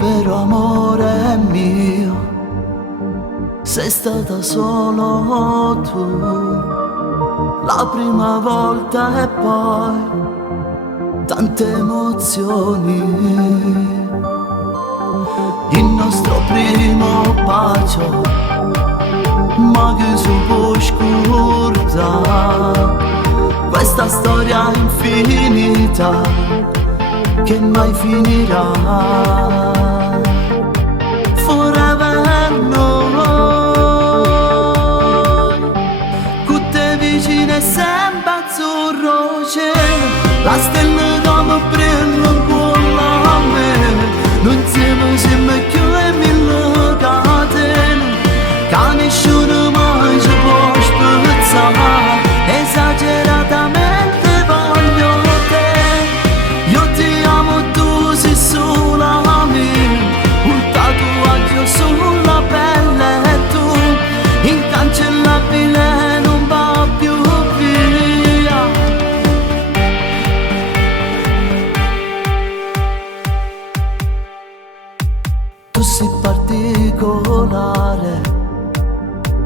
vero amore mio, sei stata solo tu, la prima volta e poi tante emozioni. Il nostro primo bacio, ma che si può scordare questa storia infinita che mai finirà. Forever noi, con te vicine sempre azzurro cielo, la stella come brilla con a me, noi insieme siamo più e mille catene, che nessuno mai ci può spezzare. Esageratamente voglio te, io ti amo, tu sei sola mia, un tatuaggio sulla pelle e tu, incancellabile, non va più via. Tu sei particolare,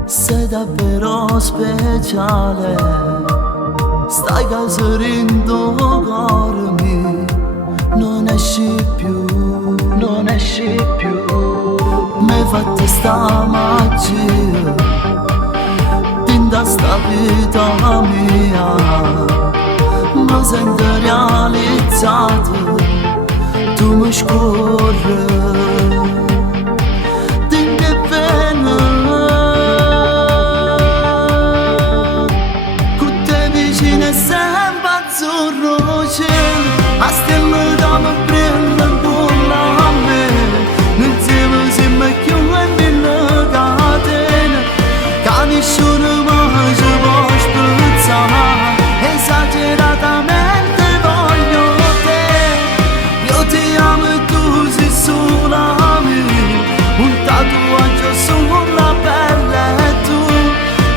sei davvero speciale, stai caserendo cuore mio, non esci più, non esci più. Mi fate sta magia, tinta sta vita mia, mi sento realizzato, tu mi scorri. Sempre azzurro cielo, a stella come brilla con a me, noi insieme siamo più e mille catene, che nessuno mai ci può spezzare. Esageratamente voglio te, io ti amo e tu sei sola mia, un tatuaggio sulla pelle e tu,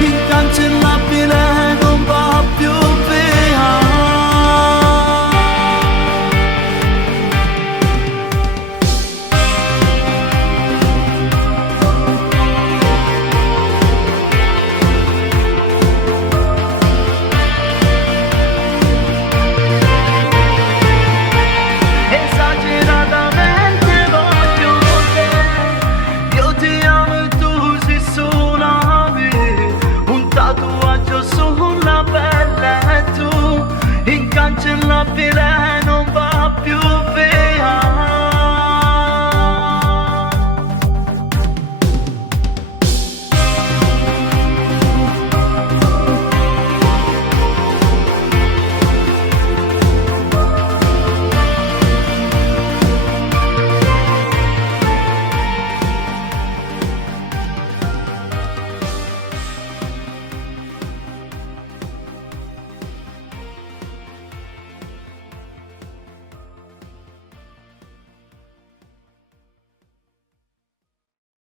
incancellabile, non va più. Sulla pelle e tu, incancellabile.